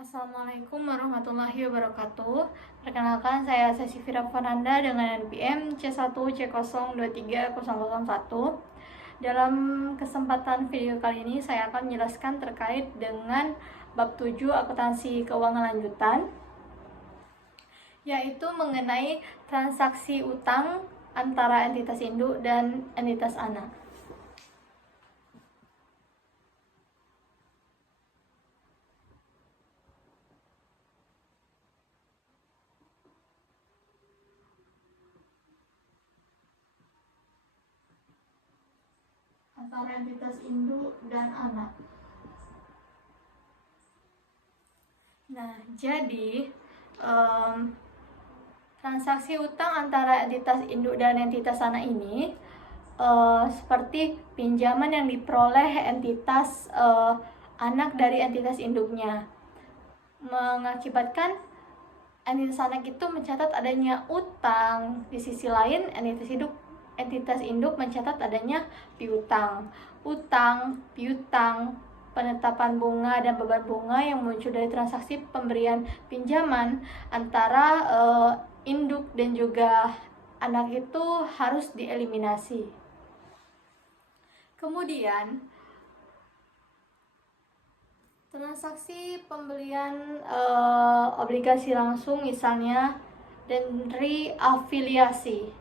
Assalamualaikum warahmatullahi wabarakatuh. Perkenalkan, saya Sesifira Fananda dengan NPM C1C023001. Dalam kesempatan video kali ini saya akan menjelaskan terkait dengan bab 7 akuntansi keuangan lanjutan, yaitu mengenai transaksi utang antara entitas induk dan entitas anak. Antara entitas induk dan anak. Nah, jadi transaksi utang antara entitas induk dan entitas anak ini seperti pinjaman yang diperoleh entitas anak dari entitas induknya, mengakibatkan entitas anak itu mencatat adanya utang. Di sisi lain, entitas induk mencatat adanya piutang. Utang, piutang, penetapan bunga dan beban bunga yang muncul dari transaksi pemberian pinjaman antara induk dan juga anak itu harus dieliminasi. Kemudian transaksi pembelian obligasi langsung misalnya dan reafiliasi.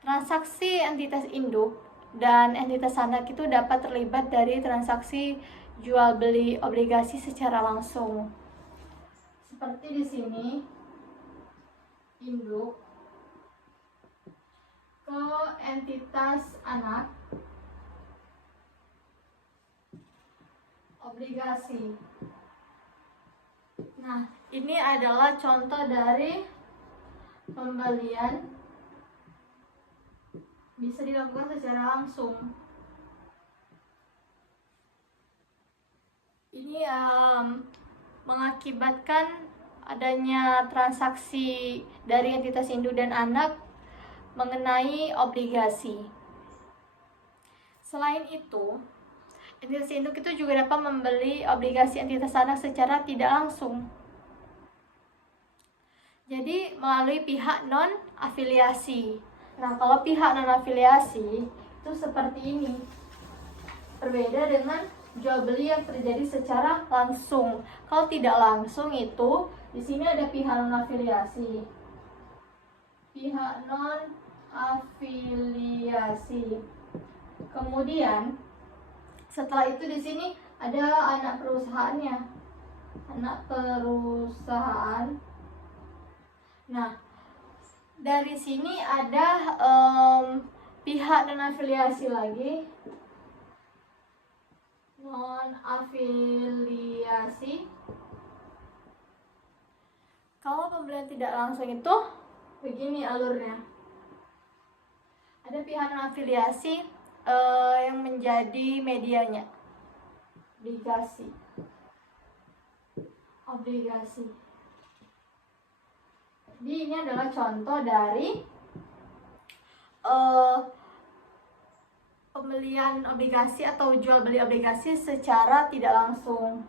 Transaksi entitas induk dan entitas anak itu dapat terlibat dari transaksi jual beli obligasi secara langsung. Seperti di sini, induk ke entitas anak, obligasi. Nah, ini adalah contoh dari pembelian bisa dilakukan secara langsung. Ini mengakibatkan adanya transaksi dari entitas induk dan anak mengenai obligasi. Selain itu, entitas induk itu juga dapat membeli obligasi entitas anak secara tidak langsung. Jadi melalui pihak non-afiliasi. Nah, kalau pihak non-afiliasi itu seperti ini. Berbeda dengan jual beli yang terjadi secara langsung. Kalau tidak langsung itu di sini ada pihak non-afiliasi. Pihak non-afiliasi. Kemudian setelah itu di sini ada anak perusahaannya. Anak perusahaan. Nah, dari sini ada pihak non-afiliasi lagi. Non-afiliasi. Kalau pembelian tidak langsung itu begini alurnya. Ada pihak non-afiliasi yang menjadi medianya. Obligasi. Jadi ini adalah contoh dari pembelian obligasi atau jual beli obligasi secara tidak langsung.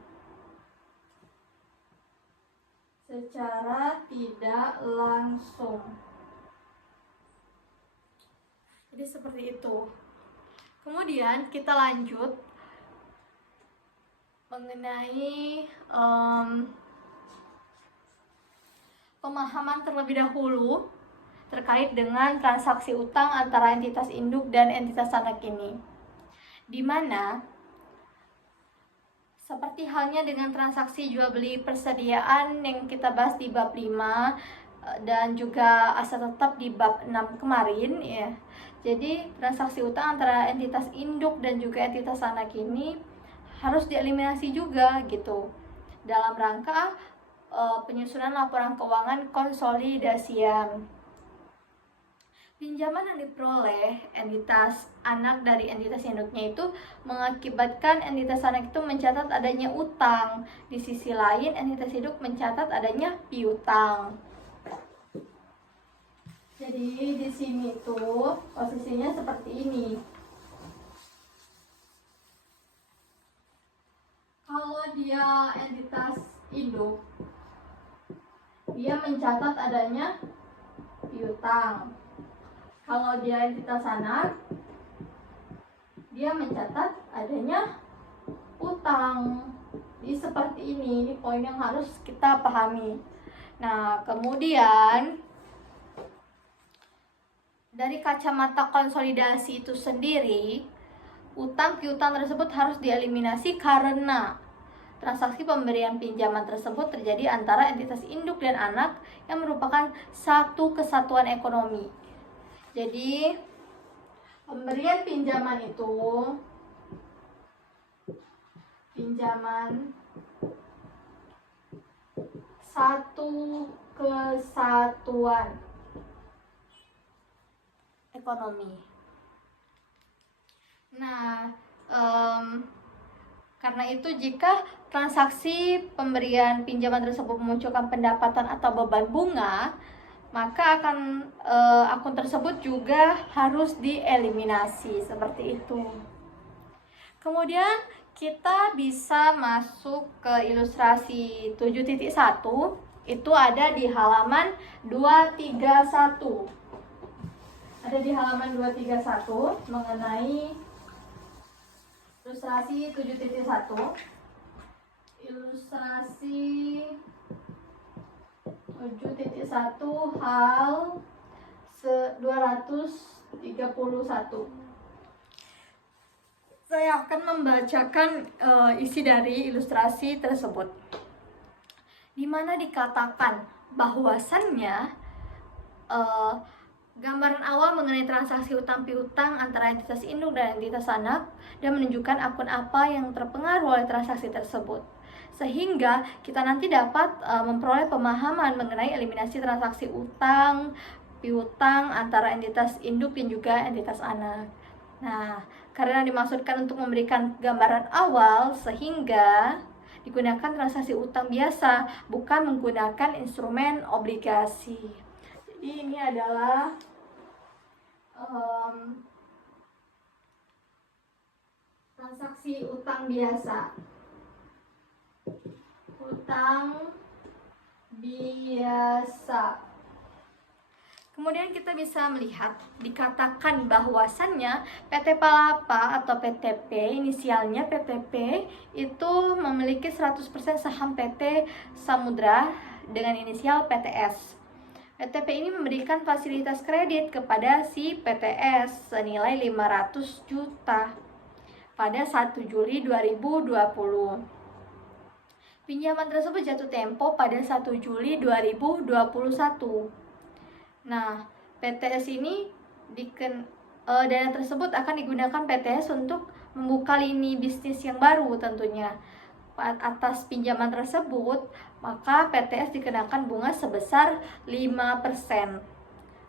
Jadi seperti itu. Kemudian kita lanjut mengenai pemahaman terlebih dahulu terkait dengan transaksi utang antara entitas induk dan entitas anak ini, di mana seperti halnya dengan transaksi jual beli persediaan yang kita bahas di bab 5 dan juga aset tetap di bab 6 kemarin ya. Jadi transaksi utang antara entitas induk dan juga entitas anak ini harus dieliminasi juga gitu dalam rangka penyusunan laporan keuangan konsolidasian. Pinjaman yang diperoleh entitas anak dari entitas induknya itu mengakibatkan entitas anak itu mencatat adanya utang. Di sisi lain, entitas induk mencatat adanya piutang. Jadi di sini tuh posisinya seperti ini. Kalau dia entitas induk induk. Dia mencatat adanya piutang. Kalau dia entitas anak, dia mencatat adanya utang. Jadi seperti ini poin yang harus kita pahami. Nah, kemudian dari kacamata konsolidasi itu sendiri, utang piutang tersebut harus dieliminasi karena transaksi pemberian pinjaman tersebut terjadi antara entitas induk dan anak yang merupakan satu kesatuan ekonomi. Jadi, pemberian pinjaman itu pinjaman satu kesatuan ekonomi. Nah, karena itu jika transaksi pemberian pinjaman tersebut memunculkan pendapatan atau beban bunga, maka akun tersebut juga harus dieliminasi seperti itu. Kemudian kita bisa masuk ke ilustrasi 7.1. Itu ada di halaman 231. Ada di halaman 231 mengenai ilustrasi 7.1. Ilustrasi 7.1 hal 231. Saya akan membacakan isi dari ilustrasi tersebut, di mana dikatakan bahwasannya gambaran awal mengenai transaksi utang piutang antara entitas induk dan entitas anak dan menunjukkan akun apa yang terpengaruh oleh transaksi tersebut, sehingga kita nanti dapat memperoleh pemahaman mengenai eliminasi transaksi utang piutang antara entitas induk dan juga entitas anak. Nah, karena dimaksudkan untuk memberikan gambaran awal sehingga digunakan transaksi utang biasa, bukan menggunakan instrumen obligasi. Jadi ini adalah transaksi utang biasa. Utang biasa. Kemudian kita bisa melihat dikatakan bahwasannya PT Palapa atau PTP, inisialnya PTP, itu memiliki 100% saham PT Samudra dengan inisial PTS. PTP ini memberikan fasilitas kredit kepada si PTS senilai 500 juta pada 1 Juli 2020. Pinjaman tersebut jatuh tempo pada 1 Juli 2021. Nah, PTS ini dana tersebut akan digunakan PTS untuk membuka lini bisnis yang baru tentunya. Atas pinjaman tersebut, maka PTS dikenakan bunga sebesar 5%.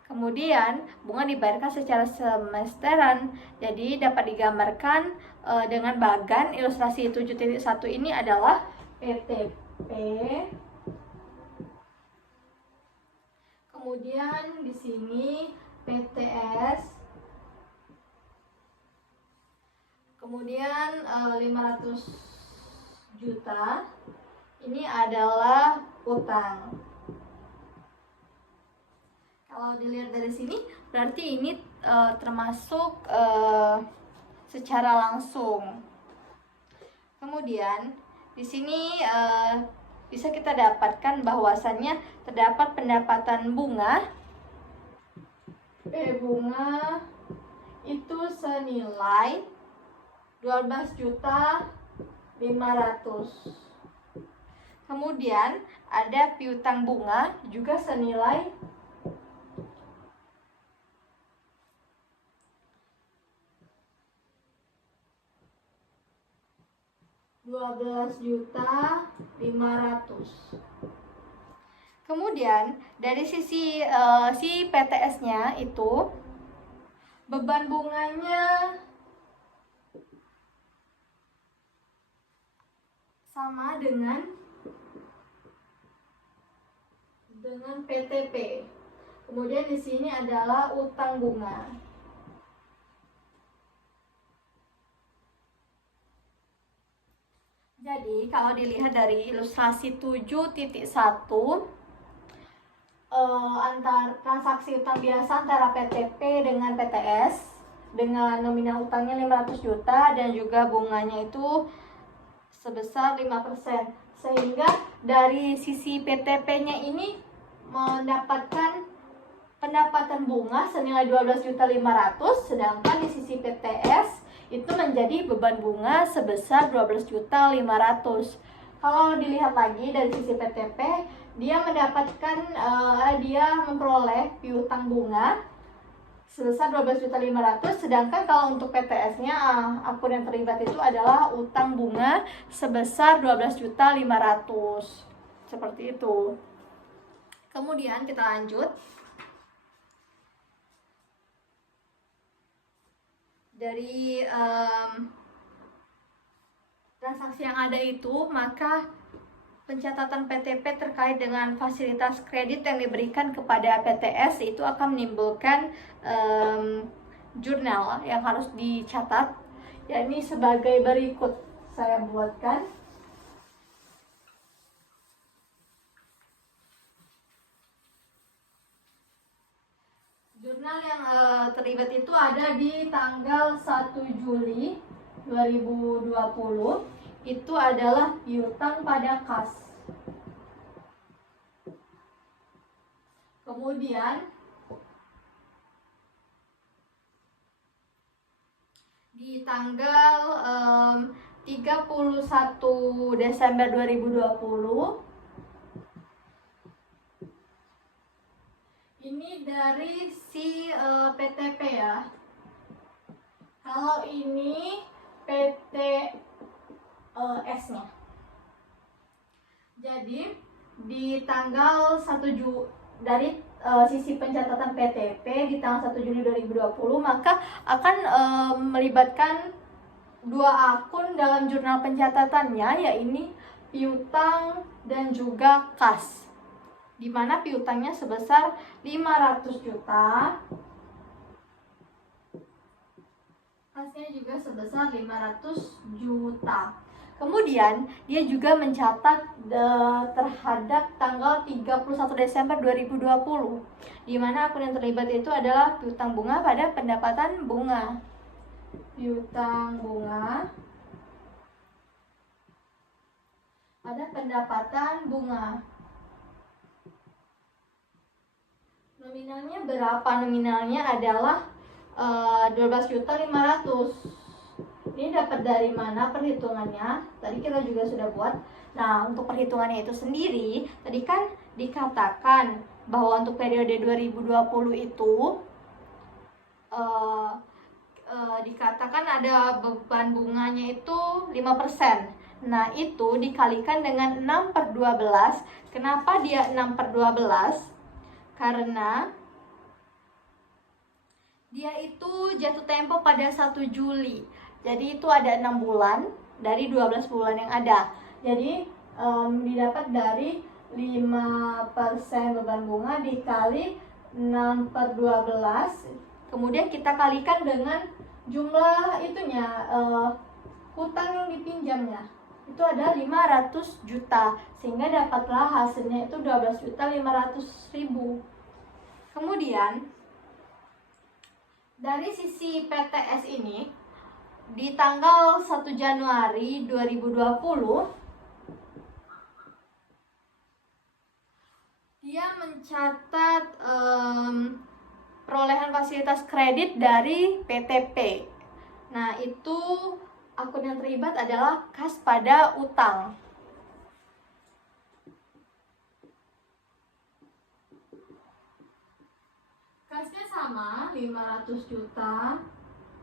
Kemudian, bunga dibayarkan secara semesteran. Jadi, dapat digambarkan dengan bagan ilustrasi 7.1 ini adalah PTP. Kemudian di sini PTS, kemudian 500 juta ini adalah utang. Kalau dilihat dari sini berarti ini termasuk secara langsung. Kemudian di sini bisa kita dapatkan bahwasannya terdapat pendapatan bunga. Bunga itu senilai 12.500.000. Kemudian ada piutang bunga juga senilai 12.500.000. Kemudian dari sisi si PTS-nya itu beban bunganya sama dengan PTP. Kemudian di sini adalah utang bunga. Jadi kalau dilihat dari ilustrasi 7.1, antar transaksi utang biasa antara PTP dengan PTS dengan nominal utangnya 500 juta dan juga bunganya itu sebesar 5%. Sehingga dari sisi PTP-nya ini mendapatkan pendapatan bunga senilai 12.500.000, sedangkan di sisi PTS itu menjadi beban bunga sebesar 12.500.000. Kalau dilihat lagi dari sisi PTP, dia mendapatkan dia memperoleh piutang bunga sebesar 12.500.000, sedangkan kalau untuk PTS-nya akun yang terlibat itu adalah utang bunga sebesar 12.500.000. Seperti itu. Kemudian kita lanjut. Dari transaksi yang ada itu, maka pencatatan PTP terkait dengan fasilitas kredit yang diberikan kepada PTS itu akan menimbulkan jurnal yang harus dicatat, yakni sebagai berikut. Saya buatkan. Jurnal yang terlibat itu ada di tanggal 1 Juli 2020. Itu adalah piutang pada kas. Kemudian di tanggal 31 Desember 2020 ini dari si PTP ya. Kalau ini PTS-nya. Jadi di tanggal 1 Juli dari sisi pencatatan PTP di tanggal 1 Juli 2020 maka akan melibatkan dua akun dalam jurnal pencatatannya, yaitu piutang dan juga kas, di mana piutangnya sebesar 500 juta, kasnya juga sebesar 500 juta. Kemudian dia juga mencatat terhadap tanggal 31 Desember 2020, di mana akun yang terlibat itu adalah piutang bunga pada pendapatan bunga. Piutang bunga pada pendapatan bunga. Nominalnya berapa? Nominalnya adalah 12.500.000. Ini dapat dari mana perhitungannya? Tadi kita juga sudah buat. Nah, untuk perhitungannya itu sendiri, tadi kan dikatakan bahwa untuk periode 2020 itu dikatakan ada beban bunganya itu 5%. Nah, itu dikalikan dengan 6/12. Kenapa dia 6/12? Karena dia itu jatuh tempo pada 1 Juli. Jadi itu ada 6 bulan dari 12 bulan yang ada. Jadi didapat dari 5% beban bunga dikali 6/12. Kemudian kita kalikan dengan jumlah itunya, hutang yang dipinjamnya. Itu ada 500 juta. Sehingga dapatlah hasilnya itu 12.500.000. Kemudian dari sisi PTS ini, di tanggal 1 Januari 2020 dia mencatat perolehan fasilitas kredit dari PTP. Nah, itu akun yang terlibat adalah kas pada utang. Kasnya sama, 500 juta.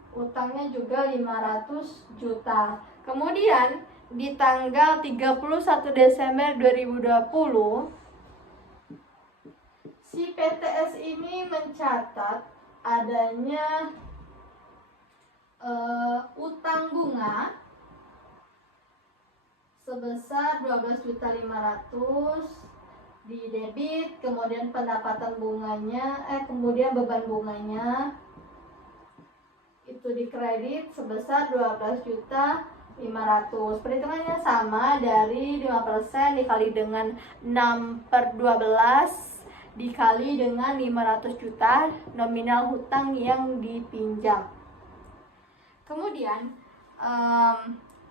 Utangnya juga 500 juta. Kemudian di tanggal 31 Desember 2020 si PTS ini mencatat adanya utang bunga sebesar 12.500.000 di debit, kemudian pendapatan bunganya, kemudian beban bunganya itu di kredit sebesar 12.500.000. 500. Perhitungannya sama, dari 5% dikali dengan 6/12 dikali dengan 500 juta nominal hutang yang dipinjam. Kemudian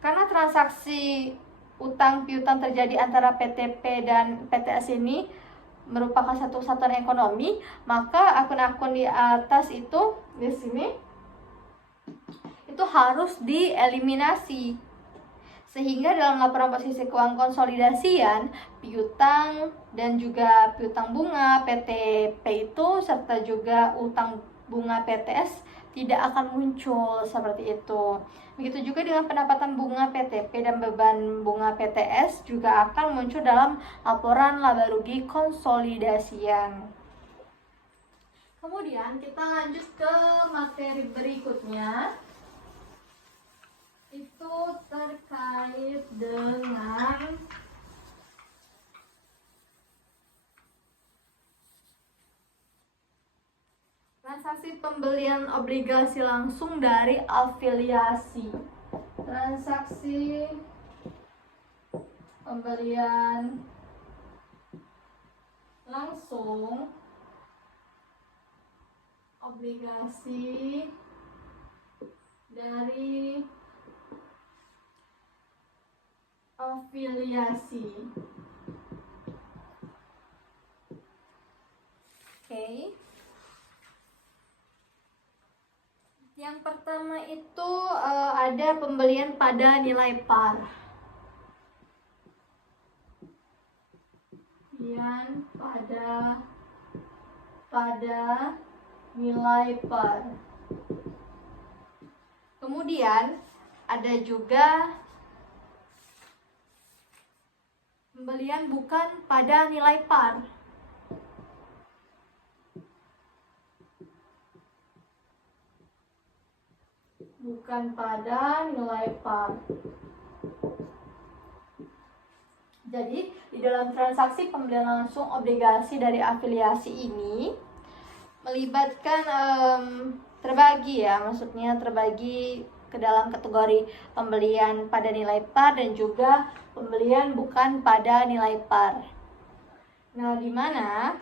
karena transaksi utang piutang terjadi antara PTP dan PTS ini merupakan satu kesatuan ekonomi, maka akun-akun di atas itu di sini itu harus dieliminasi. Sehingga dalam laporan posisi keuangan konsolidasian, piutang dan juga piutang bunga PTP itu serta juga utang bunga PTS tidak akan muncul seperti itu. Begitu juga dengan pendapatan bunga PTP dan beban bunga PTS juga akan muncul dalam laporan laba rugi konsolidasian. Kemudian kita lanjut ke materi berikutnya, itu terkait dengan transaksi pembelian obligasi langsung dari afiliasi. Transaksi pembelian langsung obligasi dari afiliasi. Oke. Yang pertama itu ada pembelian pada nilai par. Pembelian pada nilai par. Kemudian ada juga pembelian bukan pada nilai par. Bukan pada nilai par. Jadi di dalam transaksi pembelian langsung obligasi dari afiliasi ini melibatkan terbagi ya, maksudnya terbagi ke dalam kategori pembelian pada nilai par dan juga pembelian bukan pada nilai par. Nah, di mana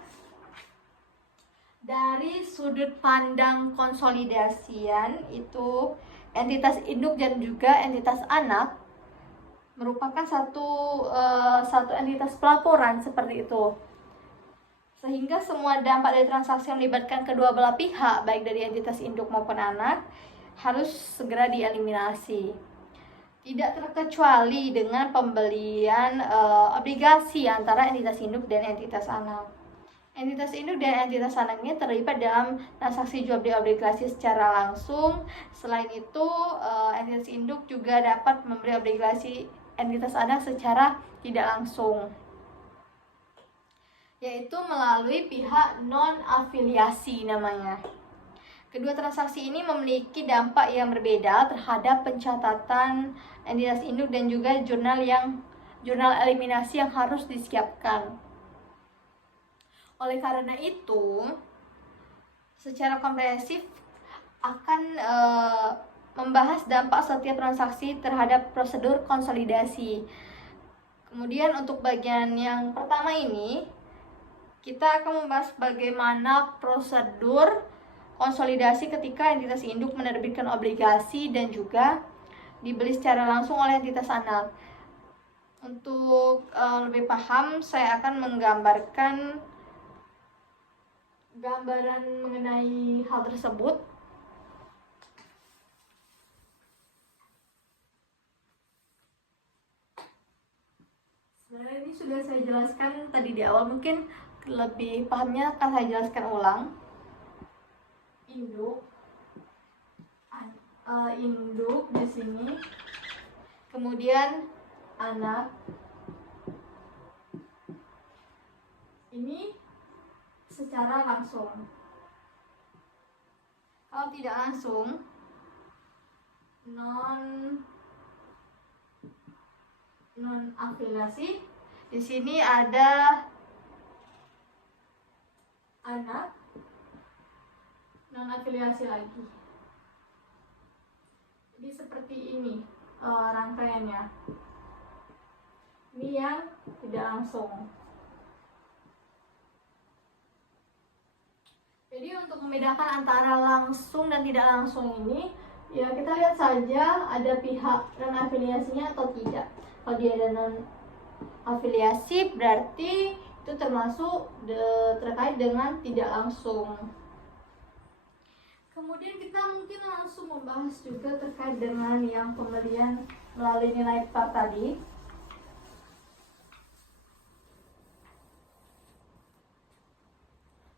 dari sudut pandang konsolidasian itu entitas induk dan juga entitas anak merupakan satu entitas pelaporan seperti itu. Sehingga semua dampak dari transaksi yang melibatkan kedua belah pihak, baik dari entitas induk maupun anak, harus segera dieliminasi. Tidak terkecuali dengan pembelian obligasi antara entitas induk dan entitas anak. Entitas induk dan entitas anaknya terlibat dalam transaksi jual beli obligasi secara langsung. Selain itu, entitas induk juga dapat membeli obligasi entitas anak secara tidak langsung, yaitu melalui pihak non-afiliasi namanya. Kedua transaksi ini memiliki dampak yang berbeda terhadap pencatatan entitas induk dan juga jurnal eliminasi yang harus disiapkan. Oleh karena itu, secara komprehensif akan membahas dampak setiap transaksi terhadap prosedur konsolidasi. Kemudian untuk bagian yang pertama ini, kita akan membahas bagaimana prosedur konsolidasi ketika entitas induk menerbitkan obligasi dan juga dibeli secara langsung oleh entitas anak. Untuk lebih paham, saya akan menggambarkan gambaran mengenai hal tersebut. Sebenarnya ini sudah saya jelaskan tadi di awal, mungkin lebih pahamnya akan saya jelaskan ulang. Induk di sini, kemudian anak ini secara langsung. Kalau tidak langsung, non afiliasi, di sini ada anak, non afiliasi lagi. Jadi seperti ini rangkaiannya. Ini yang tidak langsung. Jadi untuk membedakan antara langsung dan tidak langsung ini, ya kita lihat saja ada pihak non afiliasinya atau tidak. Kalau dia ada non afiliasi berarti itu termasuk terkait dengan tidak langsung. Kemudian kita mungkin langsung membahas juga terkait dengan yang pembelian melalui nilai par tadi.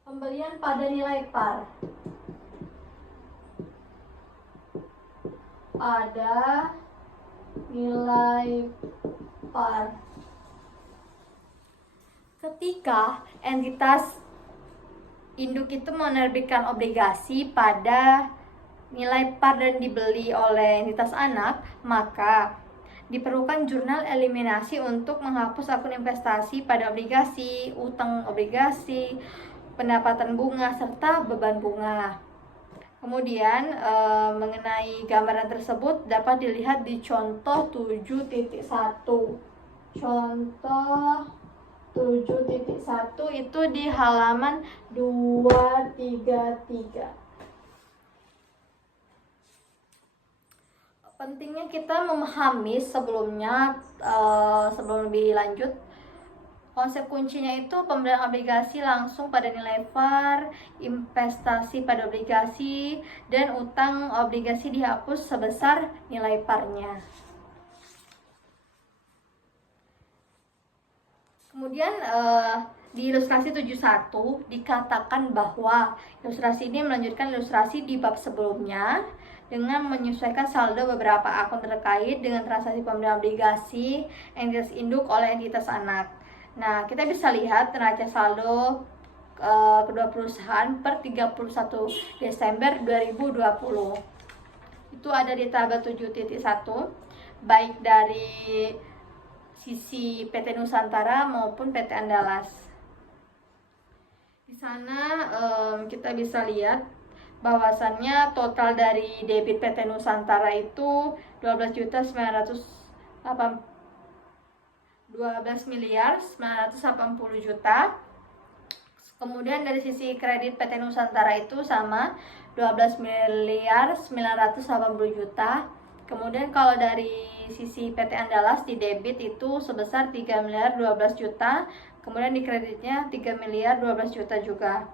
Pembelian pada nilai par. Pada nilai par. Ketika entitas induk itu menerbitkan obligasi pada nilai par dan dibeli oleh entitas anak, maka diperlukan jurnal eliminasi untuk menghapus akun investasi pada obligasi, utang obligasi, pendapatan bunga, serta beban bunga. Kemudian mengenai gambaran tersebut dapat dilihat di contoh 7.1. Contoh 7.1 itu di halaman 233. Pentingnya kita memahami sebelumnya, sebelum lebih lanjut, konsep kuncinya itu pembelian obligasi langsung pada nilai par, investasi pada obligasi, dan utang obligasi dihapus sebesar nilai parnya. Kemudian di ilustrasi 71 dikatakan bahwa ilustrasi ini melanjutkan ilustrasi di bab sebelumnya dengan menyesuaikan saldo beberapa akun terkait dengan transaksi pembelian obligasi entitas induk oleh entitas anak. Nah, kita bisa lihat neraca saldo kedua perusahaan per 31 Desember 2020. Itu ada di tabel 7.1, baik dari sisi PT Nusantara maupun PT Andalas. Di sana kita bisa lihat bahwasannya total dari debit PT Nusantara itu 12.980 juta. Kemudian dari sisi kredit PT Nusantara itu sama 12.980 juta. Kemudian kalau dari sisi PT Andalas di debit itu sebesar 3.012 juta. Kemudian di kreditnya 3.012 juta juga.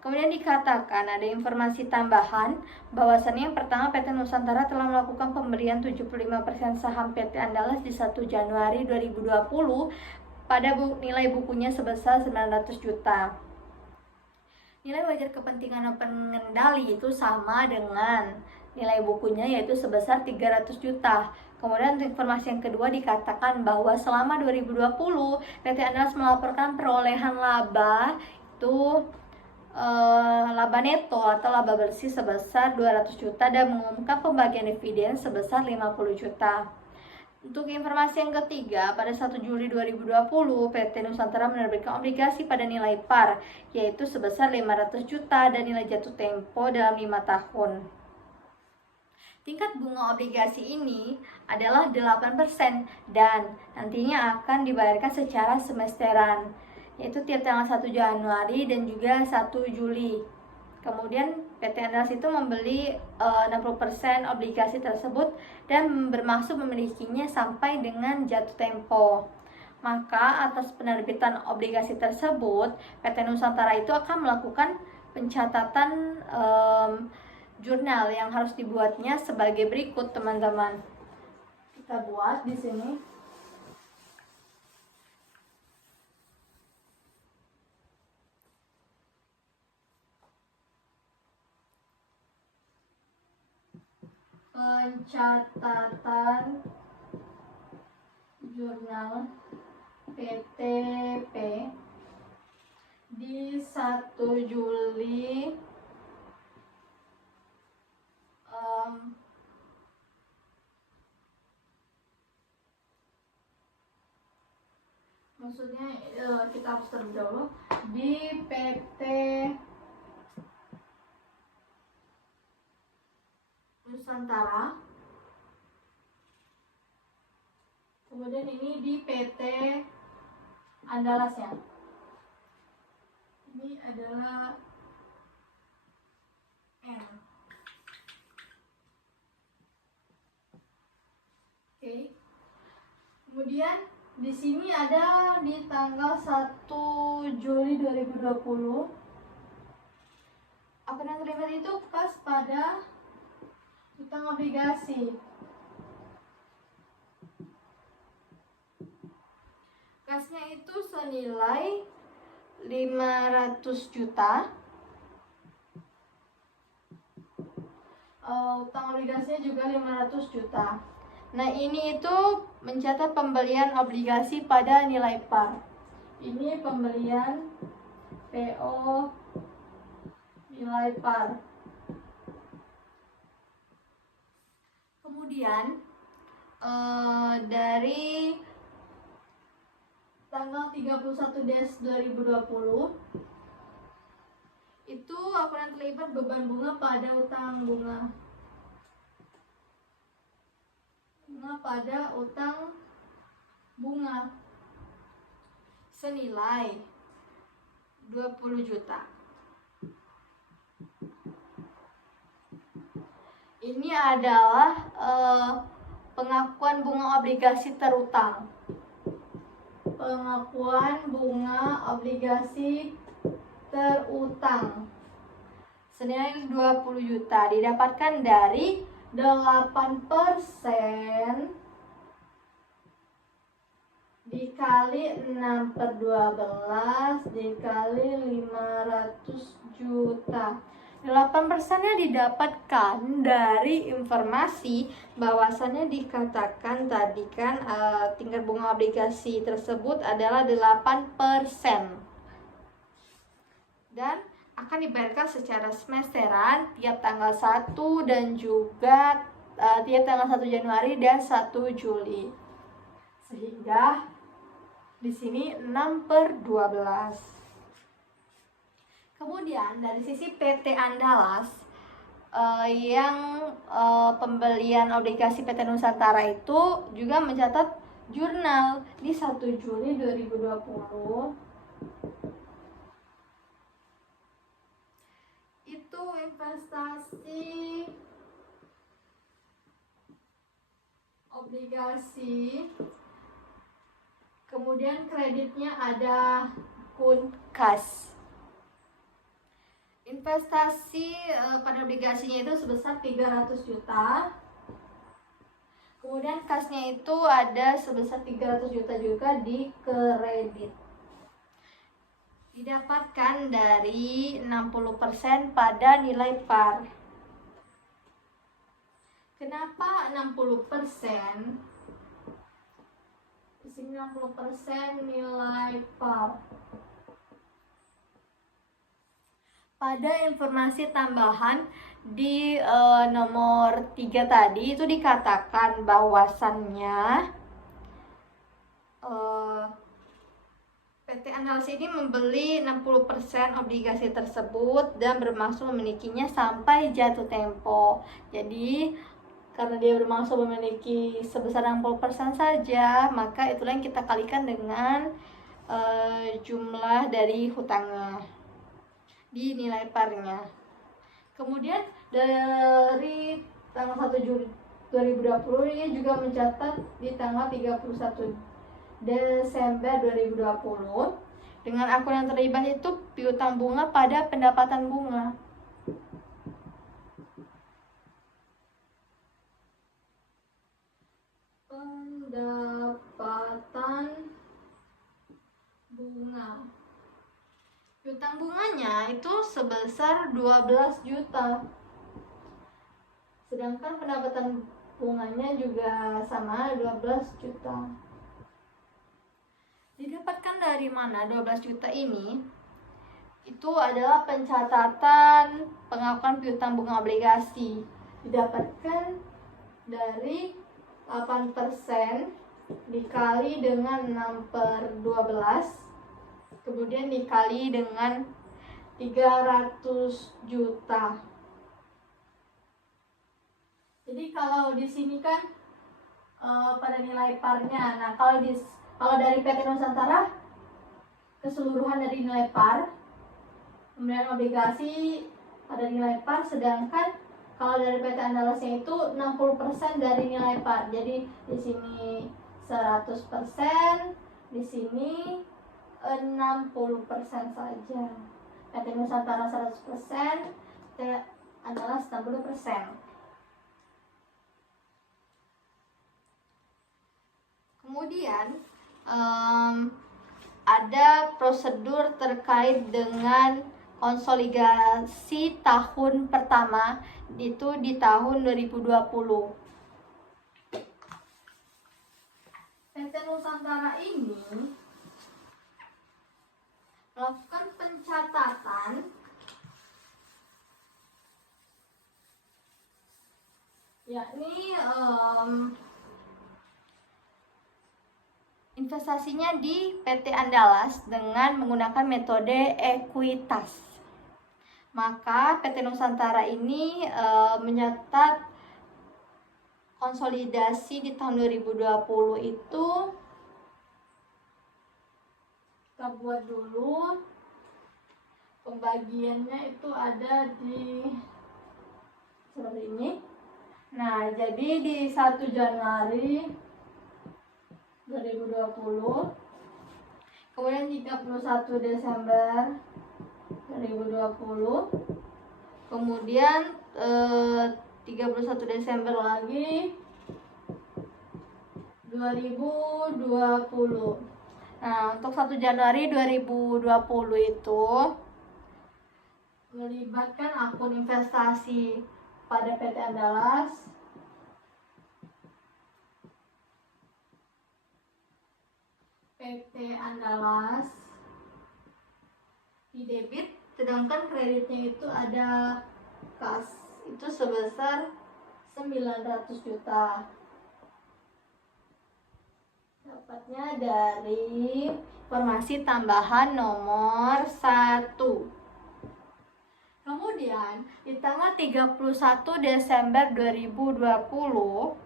Kemudian dikatakan ada informasi tambahan bahwasannya yang pertama PT Nusantara telah melakukan pembelian 75% saham PT Andalas di 1 Januari 2020 pada nilai bukunya sebesar 900 juta. Nilai wajar kepentingan pengendali itu sama dengan nilai bukunya yaitu sebesar 300 juta. Kemudian untuk informasi yang kedua dikatakan bahwa selama 2020 PT Andalas melaporkan perolehan laba itu laba neto atau laba bersih sebesar 200 juta dan mengumumkan pembagian dividen sebesar 50 juta. Untuk informasi yang ketiga, pada 1 Juli 2020, PT Nusantara menerbitkan obligasi pada nilai par, yaitu sebesar 500 juta dan nilai jatuh tempo dalam 5 tahun. Tingkat bunga obligasi ini adalah 8% dan nantinya akan dibayarkan secara semesteran, yaitu tiap tanggal 1 Januari dan juga 1 Juli. Kemudian PT Andalas itu membeli 60% obligasi tersebut dan bermaksud memilikinya sampai dengan jatuh tempo. Maka atas penerbitan obligasi tersebut, PT Nusantara itu akan melakukan pencatatan jurnal yang harus dibuatnya sebagai berikut, teman-teman. Kita buat di sini. Pencatatan jurnal PTP di 1 Juli maksudnya kita harus terlebih dahulu di PT Nusantara Kemudian ini di PT Andalasnya. Ini adalah N. Oke. Kemudian di sini ada di tanggal 1 Juli 2020. Akun yang terlibat itu kas pada utang obligasi. Kasnya itu senilai 500 juta. Utang obligasinya juga 500 juta. Nah, ini itu mencatat pembelian obligasi pada nilai par. Ini pembelian PO nilai par. Kemudian dari tanggal 31 Des 2020 itu akan terlibat beban bunga pada utang bunga pada utang bunga senilai 20 juta. Ini adalah pengakuan bunga obligasi terutang. Pengakuan bunga obligasi terutang senilai 20 juta didapatkan dari 8% dikali 6/12 dikali 500 juta. 8%-nya didapatkan dari informasi bahwasannya dikatakan tadi kan tingkat bunga obligasi tersebut adalah 8%. Dan akan dibayarkan secara semesteran tiap tanggal 1 dan juga tiap tanggal 1 Januari dan 1 Juli. Sehingga di sini 6/12. Kemudian dari sisi PT Andalas yang pembelian obligasi PT Nusantara itu juga mencatat jurnal di 1 Juli 2020. Itu investasi obligasi, kemudian kreditnya ada kun kas. Investasi pada obligasinya itu sebesar 300 juta. Kemudian kasnya itu ada sebesar 300 juta juga di kredit. Didapatkan dari 60% pada nilai par. Kenapa 60%? Di sini 60% nilai par. Pada informasi tambahan di nomor 3 tadi itu dikatakan bahwasannya PT Andalas ini membeli 60% obligasi tersebut dan bermaksud memilikinya sampai jatuh tempo. Jadi karena dia bermaksud memiliki sebesar 60% saja, maka itulah yang kita kalikan dengan jumlah dari hutangnya di nilai parnya. Kemudian dari tanggal 1 Juli 2020 ini juga mencatat di tanggal 31 Desember 2020 dengan akun yang terlibat itu piutang bunga pada pendapatan bunga. Pendapatan bunga. Piutang bunganya itu sebesar 12 juta. Sedangkan pendapatan bunganya juga sama 12 juta. Didapatkan dari mana 12 juta ini? Itu adalah pencatatan pengakuan piutang bunga obligasi. Didapatkan dari 8% dikali dengan 6/12, kemudian dikali dengan 300 juta. Jadi kalau di sini kan pada nilai parnya. Nah, kalau dari PT Nusantara keseluruhan dari nilai par, kemudian obligasi pada nilai par, sedangkan kalau dari PT Andalasnya itu 60% dari nilai par. Jadi di sini 100%, di sini 60% saja. PT Nusantara 100%, PT Andalas 60%. Kemudian ada prosedur terkait dengan konsolidasi tahun pertama, itu di tahun 2020. PT Nusantara ini melakukan pencatatan yakni investasinya di PT Andalas dengan menggunakan metode ekuitas. Maka PT Nusantara ini mencatat konsolidasi di tahun 2020 itu, kita buat dulu pembagiannya, itu ada di seperti ini. Nah, jadi di 1 Januari 2020, kemudian 31 Desember 2020, kemudian 31 Desember lagi 2020. Nah, untuk 1 Januari 2020 itu melibatkan akun investasi pada PT Andalas di debit, sedangkan kreditnya itu ada kas, itu sebesar 900 juta. Dapatnya dari informasi tambahan nomor 1. Kemudian di tanggal 31 Desember 2020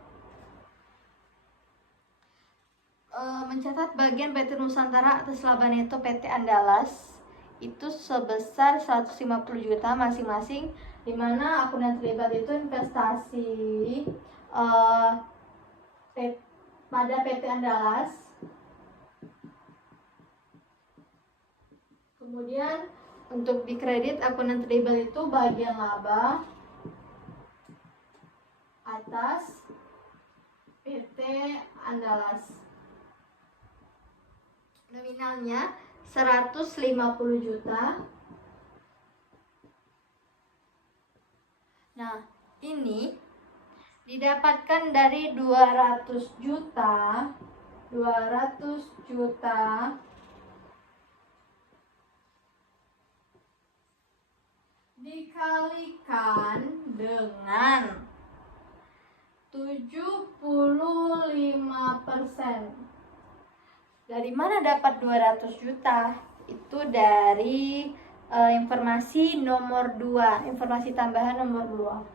mencatat bagian PT Nusantara atas laba neto PT Andalas itu sebesar 150 juta masing-masing, di mana akun yang terlibat itu investasi pada PT Andalas. Kemudian untuk dikredit akun yang terlibat itu bagian laba atas PT Andalas. Nominalnya 150 juta. Nah, ini didapatkan dari 200 juta dikalikan dengan 75%. Dari mana dapat 200 juta? Itu dari informasi nomor 2, informasi tambahan nomor 2.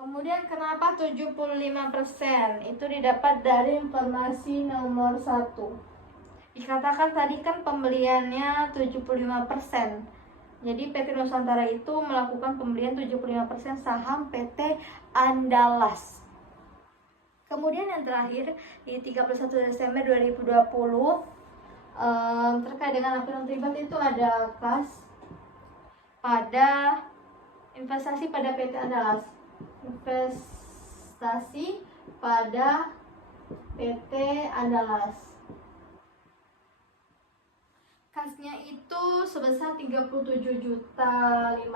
Kemudian kenapa 75%? Itu didapat dari informasi nomor 1. Dikatakan tadi kan pembeliannya 75%. Jadi PT Nusantara itu melakukan pembelian 75% saham PT Andalas. Kemudian yang terakhir di 31 Desember 2020 terkait dengan akun yang terlibat itu ada kas pada investasi pada PT Andalas. Investasi pada PT Andalas. Kasnya itu sebesar 37.500.000.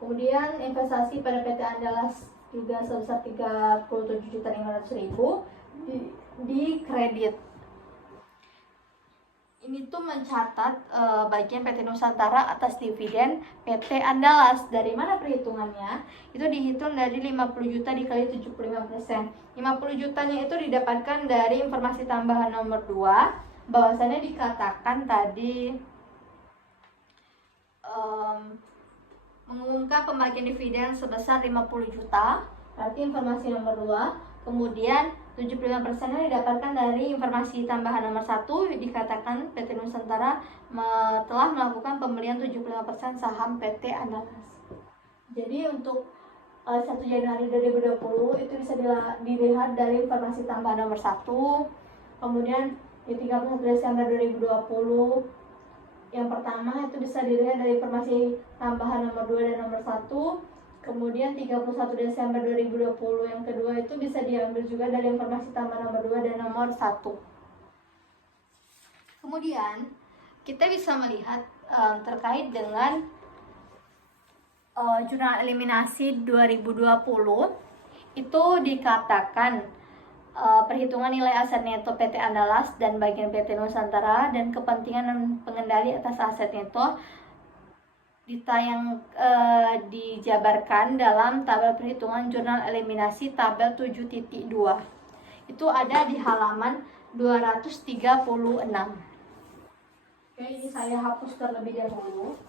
Kemudian investasi pada PT Andalas juga sebesar 37.500.000 di kredit. Ini tuh mencatat bagian PT Nusantara atas dividen PT Andalas. Dari mana perhitungannya? Itu dihitung dari 50 juta dikali 75%. 50 jutanya itu didapatkan dari informasi tambahan nomor 2, bahwasannya dikatakan tadi mengumumkan pembagian dividen sebesar 50 juta. berarti informasi nomor 2. Kemudian 75% didapatkan dari informasi tambahan nomor 1, dikatakan PT Nusantara telah melakukan pembelian 75% saham PT Andalas. Jadi untuk 1 Januari 2020 itu bisa dilihat dari informasi tambahan nomor 1. Kemudian di 31 Desember 2020 yang pertama itu bisa dilihat dari informasi tambahan nomor 2 dan nomor 1. Kemudian 31 Desember 2020 yang kedua itu bisa diambil juga dari informasi tambahan nomor 2 dan nomor 1. Kemudian kita bisa melihat terkait dengan jurnal eliminasi 2020 itu dikatakan perhitungan nilai aset neto PT Andalas dan bagian PT Nusantara dan kepentingan dan pengendali atas aset neto dijabarkan dalam tabel perhitungan jurnal eliminasi tabel 7.2. Itu ada di halaman 236. Oke, ini saya hapus terlebih dahulu.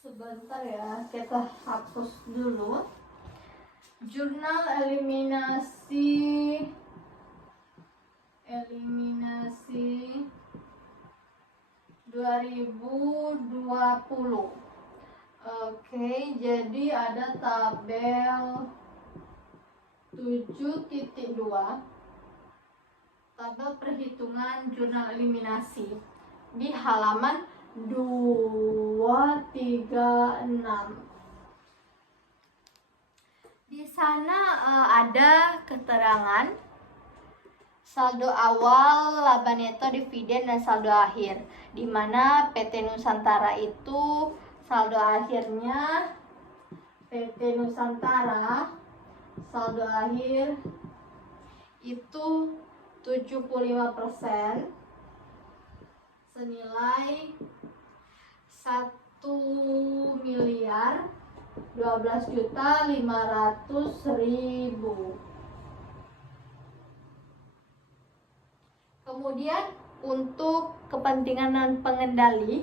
Sebentar ya, kita hapus dulu. Jurnal eliminasi 2020. Oke, jadi ada tabel 7.2, tabel perhitungan jurnal eliminasi di halaman 236. Di sana ada keterangan saldo awal, laba neto, dividen, dan saldo akhir, di mana PT Nusantara itu saldo akhirnya PT Nusantara saldo akhir itu 75% senilai 1.012.500.000. Kemudian untuk kepentingan non pengendali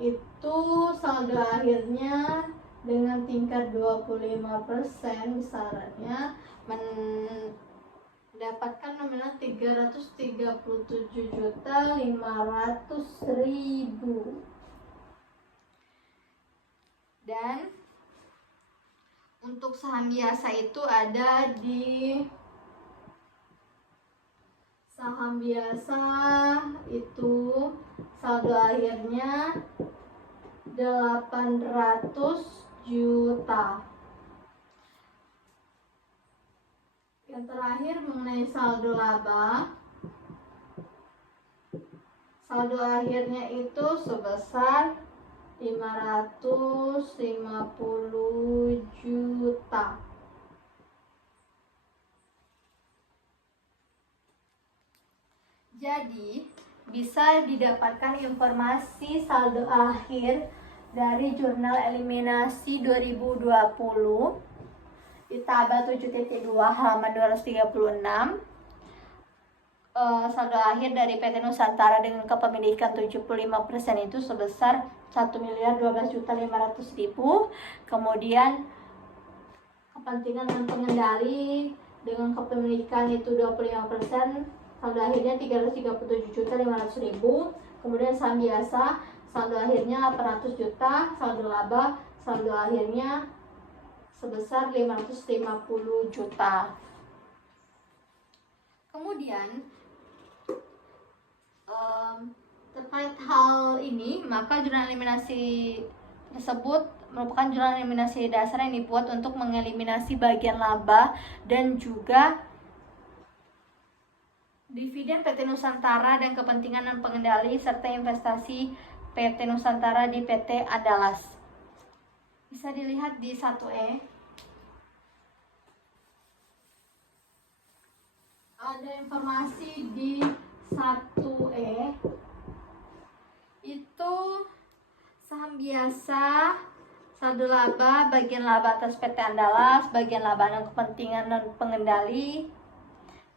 itu saldo akhirnya dengan tingkat 25% besarannya mendapatkan nominal 337.500.000. Dan untuk saham biasa itu ada di saham biasa itu saldo akhirnya 800 juta. Yang terakhir mengenai saldo laba, saldo akhirnya itu sebesar 550 juta. Jadi bisa didapatkan informasi saldo akhir dari jurnal eliminasi 2020 di tabel 7.2 halaman 236. Saldo akhir dari PT Nusantara dengan kepemilikan 75% itu sebesar 1.012.500.000. Kemudian kepentingan dan pengendali dengan kepemilikan itu 25%, saldo akhirnya 337.500.000. Kemudian saham biasa saldo akhirnya 800 juta, saldo laba saldo akhirnya sebesar 550 juta. Kemudian terkait hal ini, maka jurnal eliminasi tersebut merupakan jurnal eliminasi dasar yang dibuat untuk mengeliminasi bagian laba dan juga dividen PT Nusantara dan kepentingan dan pengendali serta investasi PT Nusantara di PT Andalas. Bisa dilihat di 1E. Ada informasi di 1E itu saham biasa, saldo laba, bagian laba atas PT Andalas, bagian laba dan kepentingan dan pengendali.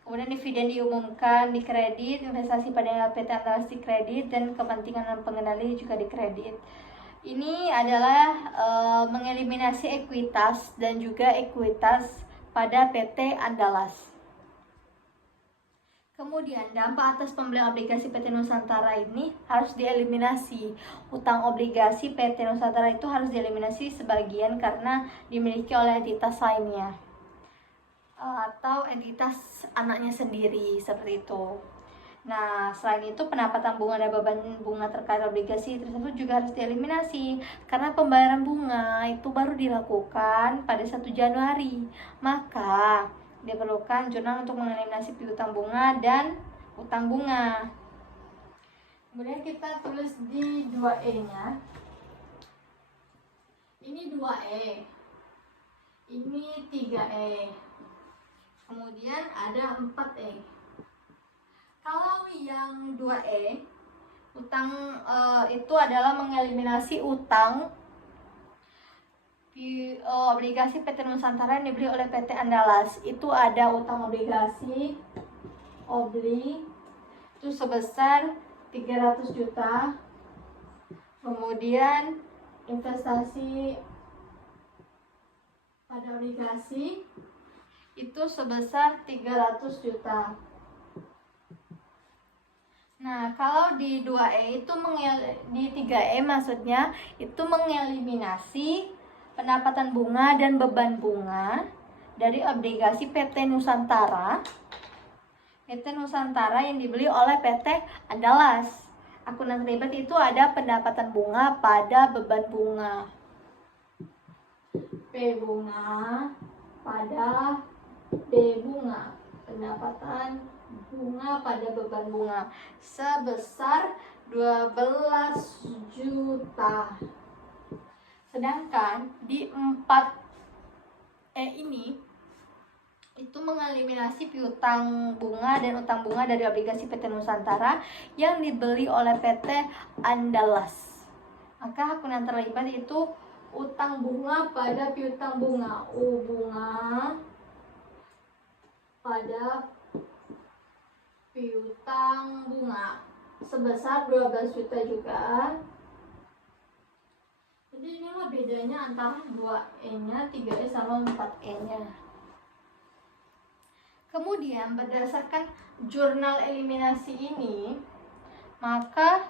Kemudian dividen diumumkan di kredit, investasi pada PT Andalas di kredit, dan kepentingan pengendali juga di kredit. Ini adalah mengeliminasi ekuitas dan juga ekuitas pada PT Andalas. Kemudian dampak atas pembelian obligasi PT Nusantara ini harus dieliminasi. Utang obligasi PT Nusantara itu harus dieliminasi sebagian karena dimiliki oleh entitas lainnya atau entitas anaknya sendiri, seperti itu. Nah, selain itu pendapatan bunga dan beban bunga terkait obligasi tersebut juga harus dieliminasi karena pembayaran bunga itu baru dilakukan pada 1 Januari. Maka diperlukan jurnal untuk mengeliminasi piutang bunga dan utang bunga. Kemudian kita tulis di 2E-nya. Ini 2E. Ini 3E. Kemudian ada 4E. Kalau yang 2E, utang itu adalah mengeliminasi utang di obligasi PT Nusantara yang dibeli oleh PT Andalas. Itu ada utang obligasi itu sebesar 300 juta. Kemudian investasi pada obligasi itu sebesar 300 juta. Nah, kalau di 2E itu di 3E maksudnya itu mengeliminasi pendapatan bunga dan beban bunga dari obligasi PT Nusantara. PT Nusantara yang dibeli oleh PT Andalas. Akuntan terlibat itu ada pendapatan bunga pada beban bunga. P bunga pada B bunga. Pendapatan bunga pada beban bunga sebesar 12 juta. Sedangkan di 4E ini itu mengeliminasi piutang bunga dan utang bunga dari obligasi PT Nusantara yang dibeli oleh PT Andalas. Maka akuntan terlibat itu utang bunga pada piutang bunga, U bunga pada piutang bunga sebesar 12 juta juga. Jadi inilah bedanya antara 2E-nya, 3E sama 4E-nya. Kemudian berdasarkan jurnal eliminasi ini, maka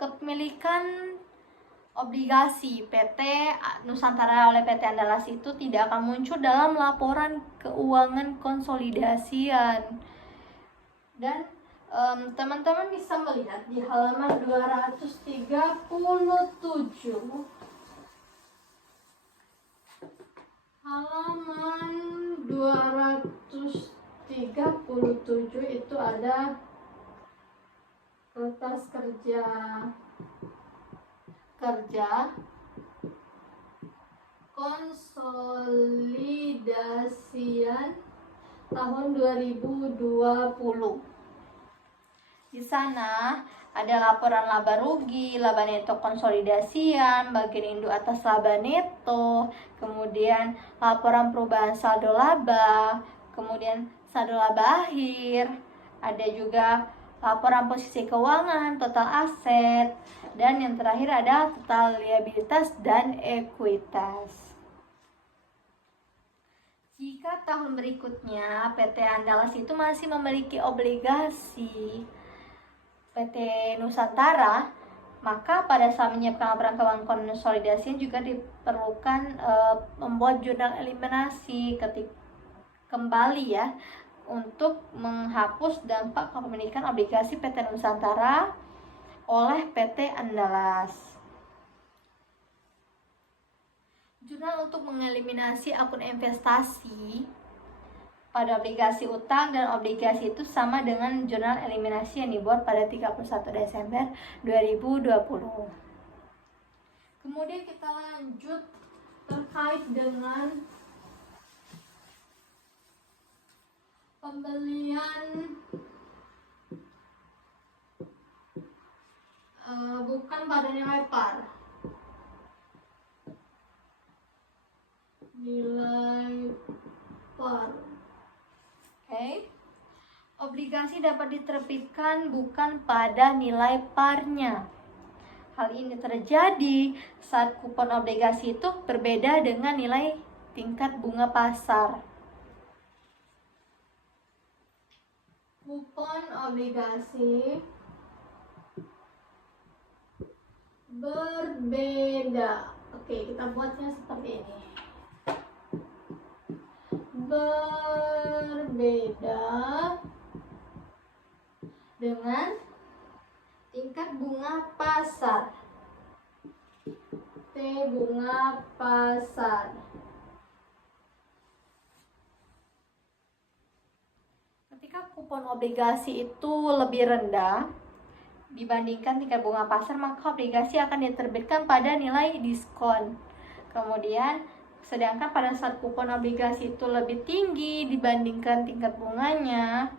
kepemilikan obligasi PT Nusantara oleh PT Andalas itu tidak akan muncul dalam laporan keuangan konsolidasian. Dan teman-teman bisa melihat di halaman 237. Halaman 237 itu ada kertas kerja konsolidasian tahun 2020. Di sana ada laporan laba rugi, laba neto konsolidasian, bagian induk atas laba neto, kemudian laporan perubahan saldo laba, kemudian saldo laba akhir, ada juga laporan posisi keuangan, total aset, dan yang terakhir ada total liabilitas dan ekuitas. Jika tahun berikutnya PT Andalas itu masih memiliki obligasi PT Nusantara, maka pada saat menyiapkan laporan keuangan konsolidasi juga diperlukan membuat jurnal eliminasi kembali ya, untuk menghapus dampak kepemilikan obligasi PT Nusantara oleh PT Andalas. Jurnal untuk mengeliminasi akun investasi pada obligasi utang dan obligasi itu sama dengan jurnal eliminasi yang dibuat pada 31 Desember 2020. Kemudian kita lanjut terkait dengan pembelian bukan pada nilai par, nilai par. Oke. Obligasi dapat diterbitkan bukan pada nilai parnya. Hal ini terjadi saat kupon obligasi itu berbeda dengan nilai tingkat bunga pasar. Kupon obligasi berbeda. Oke, kita buatnya seperti ini. Berbeda dengan tingkat bunga pasar. T bunga pasar. Ketika kupon obligasi itu lebih rendah dibandingkan tingkat bunga pasar, maka obligasi akan diterbitkan pada nilai diskon. Kemudian, sedangkan pada saat kupon obligasi itu lebih tinggi dibandingkan tingkat bunganya,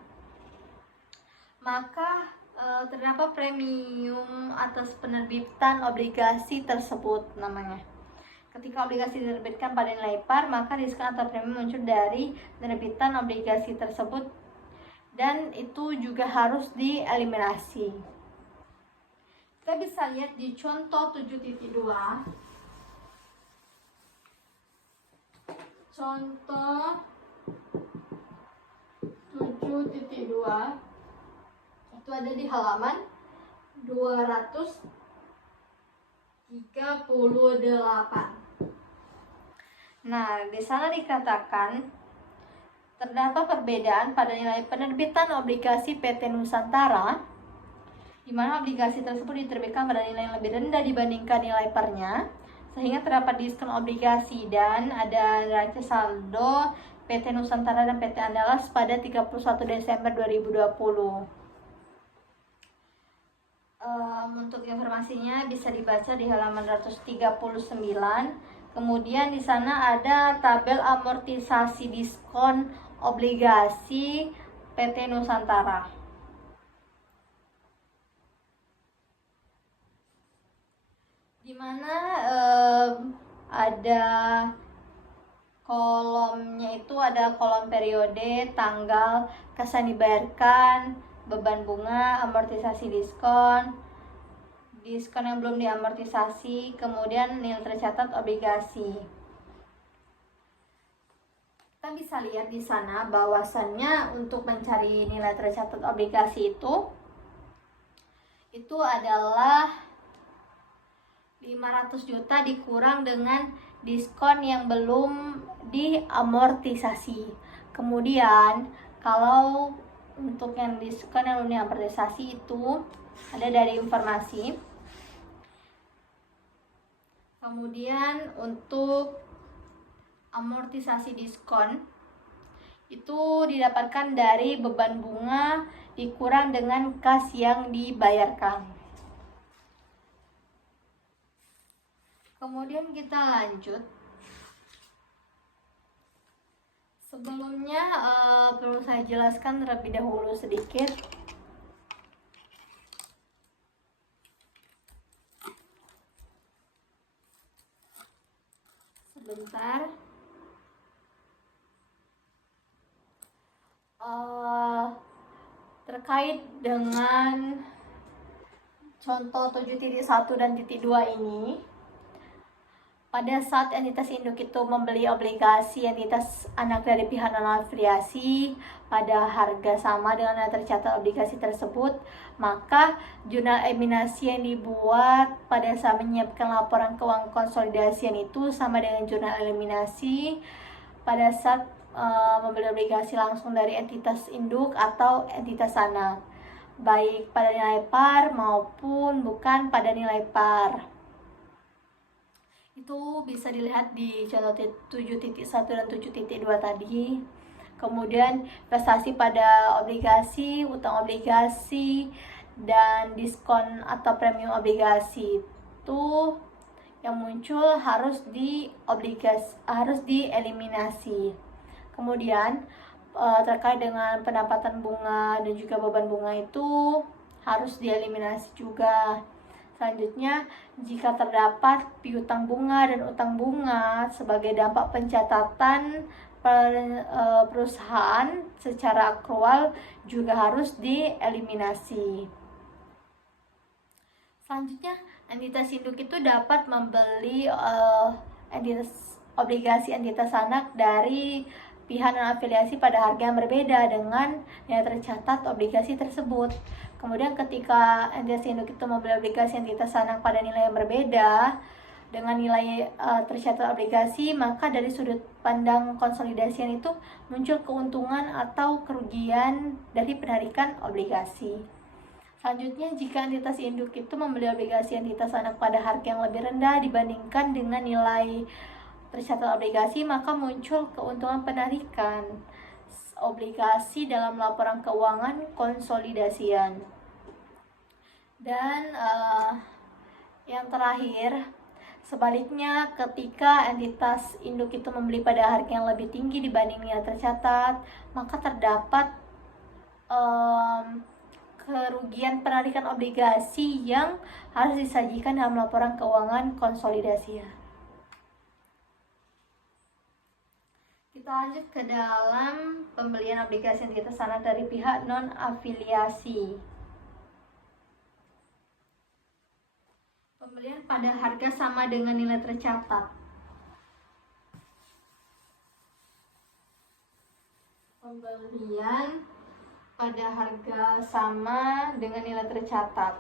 maka terdapat premium atas penerbitan obligasi tersebut namanya. Ketika obligasi diterbitkan pada nilai par, maka diskon atau premium muncul dari penerbitan obligasi tersebut, dan itu juga harus dieliminasi. Kita bisa lihat di contoh 7.2. Contoh 7.2 itu ada di halaman 238. Nah, di sana dikatakan terdapat perbedaan pada nilai penerbitan obligasi PT Nusantara, di mana obligasi tersebut diterbitkan pada nilai yang lebih rendah dibandingkan nilai parnya, sehingga terdapat diskon obligasi dan ada neraca saldo PT Nusantara dan PT Andalas pada 31 Desember 2020. Untuk informasinya bisa dibaca di halaman 139. Kemudian di sana ada tabel amortisasi diskon obligasi PT Nusantara. Di mana ada kolomnya itu ada kolom periode, tanggal, kesan dibayarkan, beban bunga, amortisasi diskon, diskon yang belum diamortisasi, kemudian nilai tercatat obligasi. Kita bisa lihat di sana bahwasannya untuk mencari nilai tercatat obligasi itu adalah 500 juta dikurang dengan diskon yang belum diamortisasi. Kemudian kalau untuk yang diskon yang belum diamortisasi itu ada dari informasi. Kemudian untuk amortisasi diskon itu didapatkan dari beban bunga dikurang dengan kas yang dibayarkan. Kemudian kita lanjut. Sebelumnya perlu saya jelaskan terlebih dahulu sedikit. Sebentar. Terkait dengan contoh 7.1 dan titik 2 ini, pada saat entitas induk itu membeli obligasi entitas anak dari pihak non-afiliasi pada harga sama dengan yang tercatat obligasi tersebut, maka jurnal eliminasi yang dibuat pada saat menyiapkan laporan keuangan konsolidasian itu sama dengan jurnal eliminasi pada saat membeli obligasi langsung dari entitas induk atau entitas anak, baik pada nilai par maupun bukan pada nilai par. Itu bisa dilihat di contoh 7.1 dan 7.2 tadi. Kemudian investasi pada obligasi, utang obligasi, dan diskon atau premium obligasi itu yang muncul harus dieliminasi. Kemudian terkait dengan pendapatan bunga dan juga beban bunga itu harus dieliminasi juga. Selanjutnya, jika terdapat piutang bunga dan utang bunga sebagai dampak pencatatan perusahaan secara akrual juga harus dieliminasi. Selanjutnya, entitas induk itu dapat membeli obligasi entitas anak dari pihak non-afiliasi pada harga yang berbeda dengan nilai tercatat obligasi tersebut. Kemudian ketika entitas induk itu membeli obligasi entitas anak pada nilai yang berbeda dengan nilai tercatat obligasi, maka dari sudut pandang konsolidasian itu muncul keuntungan atau kerugian dari penarikan obligasi. Selanjutnya, jika entitas induk itu membeli obligasi entitas anak pada harga yang lebih rendah dibandingkan dengan nilai tercatat obligasi, maka muncul keuntungan penarikan obligasi dalam laporan keuangan konsolidasian. Dan yang terakhir, sebaliknya, ketika entitas induk itu membeli pada harga yang lebih tinggi dibanding nilai tercatat, maka terdapat kerugian penarikan obligasi yang harus disajikan dalam laporan keuangan konsolidasi. Kita lanjut ke dalam pembelian obligasi entitas anak dari pihak non-afiliasi. Pembelian pada harga sama dengan nilai tercatat. Pembelian pada harga sama dengan nilai tercatat.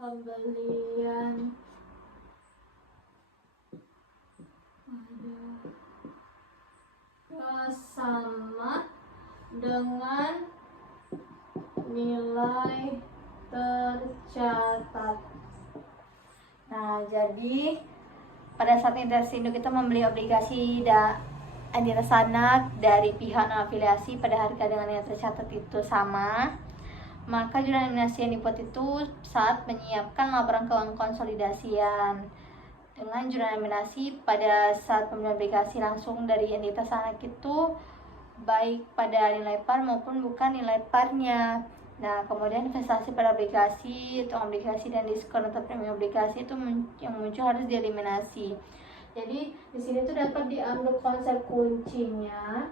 Pembelian pada sama dengan nilai tercatat. Nah, jadi pada saat entitas induk kita membeli obligasi entitas anak dari pihak non-afiliasi pada harga dengan nilai tercatat itu sama, maka jurnal eliminasi yang dibuat itu saat menyiapkan laporan keuangan konsolidasian. Dengan jurnal eliminasi pada saat pembelian obligasi langsung dari entitas anak itu baik pada nilai par maupun bukan nilai parnya. Nah, kemudian investasi pada obligasi, utang obligasi, dan diskon atau premi obligasi itu yang muncul harus dieliminasi. Jadi di sini tuh dapat diambil konsep kuncinya.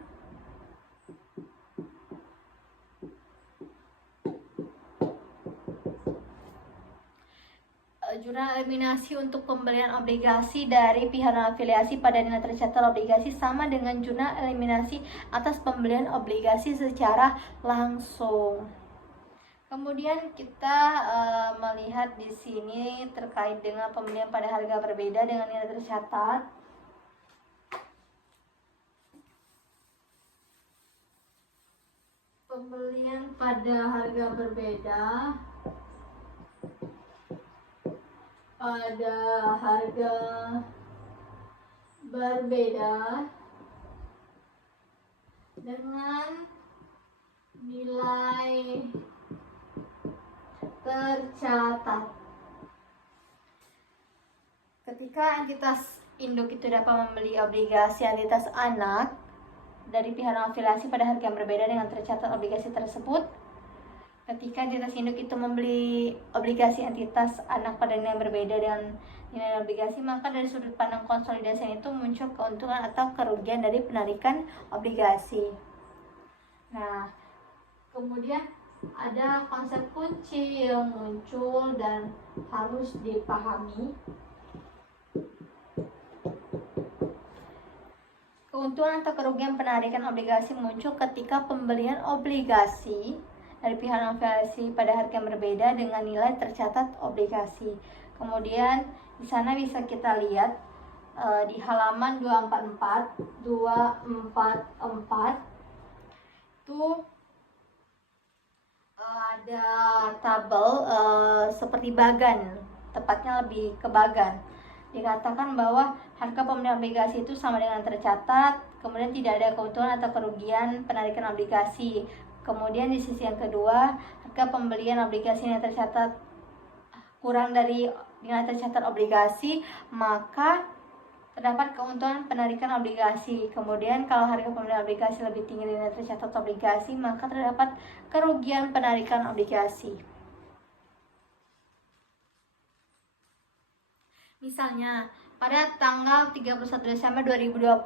Jurnal eliminasi untuk pembelian obligasi dari pihak non-afiliasi pada nilai tercatat obligasi sama dengan jurnal eliminasi atas pembelian obligasi secara langsung. Kemudian kita melihat di sini terkait dengan pembelian pada harga berbeda dengan nilai tercatat. Pembelian pada harga berbeda dengan nilai tercatat. Ketika entitas induk itu dapat membeli obligasi entitas anak dari pihak non-afiliasi pada harga yang berbeda dengan tercatat obligasi tersebut, ketika entitas induk itu membeli obligasi entitas anak pada nilai yang berbeda dengan nilai obligasi, maka dari sudut pandang konsolidasi itu muncul keuntungan atau kerugian dari penarikan obligasi. Nah, kemudian ada konsep kunci yang muncul dan harus dipahami. Keuntungan atau kerugian penarikan obligasi muncul ketika pembelian obligasi dari pihak non-afiliasi pada harga yang berbeda dengan nilai tercatat obligasi. Kemudian di sana bisa kita lihat di halaman 244 itu ada tabel seperti bagan, tepatnya lebih ke bagan. Dikatakan bahwa harga pembelian obligasi itu sama dengan tercatat, kemudian tidak ada keuntungan atau kerugian penarikan obligasi. Kemudian di sisi yang kedua, harga pembelian obligasi yang tercatat kurang dari nilai tercatat obligasi, maka terdapat keuntungan penarikan obligasi. Kemudian kalau harga pembelian obligasi lebih tinggi dari nilai tercatat obligasi, maka terdapat kerugian penarikan obligasi. Misalnya, Pada tanggal 31 Desember 2020,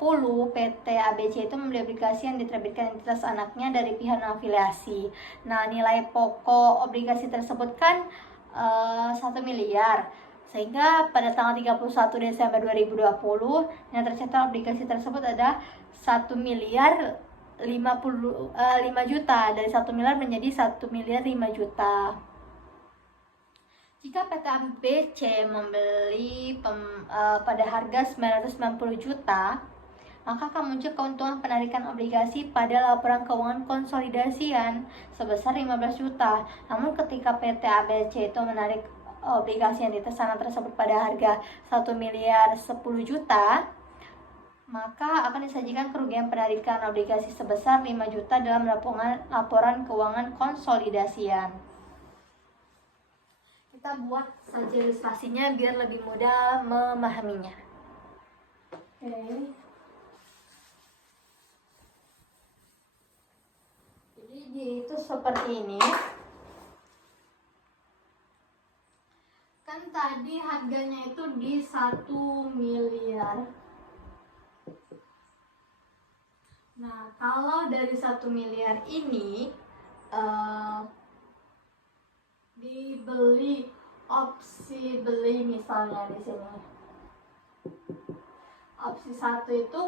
PT ABC itu membeli obligasi yang diterbitkan entitas anaknya dari pihak non-afiliasi. Nah, nilai pokok obligasi tersebut kan 1 miliar. Sehingga pada tanggal 31 Desember 2020, yang tercatat obligasi tersebut ada 1 miliar 5 juta. Dari 1 miliar menjadi 1 miliar 5 juta. Jika PT ABC membeli pada harga 990 juta, maka akan muncul keuntungan penarikan obligasi pada laporan keuangan konsolidasian sebesar 15 juta. Namun ketika PT ABC itu menarik obligasi yang ditersana tersebut pada harga 1 miliar 10 juta, maka akan disajikan kerugian penarikan obligasi sebesar 5 juta dalam laporan keuangan konsolidasian. Kita buat saja ilustrasinya biar lebih mudah memahaminya. Oke. Jadi itu seperti ini. Kan tadi harganya itu di 1 miliar. Nah, kalau dari 1 miliar ini dibeli opsi beli misalnya di sini. Opsi 1 itu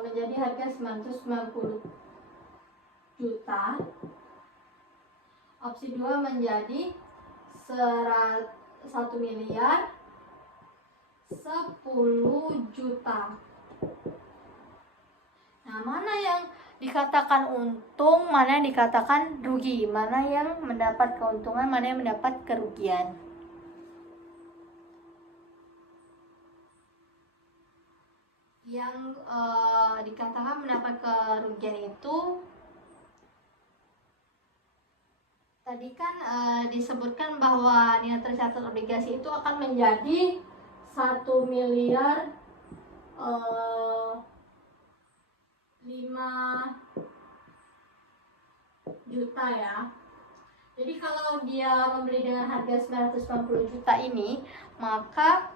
menjadi harga 990 juta. Opsi 2 menjadi 1 miliar 10 juta. Nah, mana yang dikatakan untung, mana yang dikatakan rugi, mana yang mendapat keuntungan, mana yang mendapat kerugian. Yang dikatakan mendapat kerugian itu tadi kan disebutkan bahwa nilai tercatat obligasi itu akan menjadi 1 miliar 5 juta ya. Jadi kalau dia membeli dengan harga 990 juta ini, maka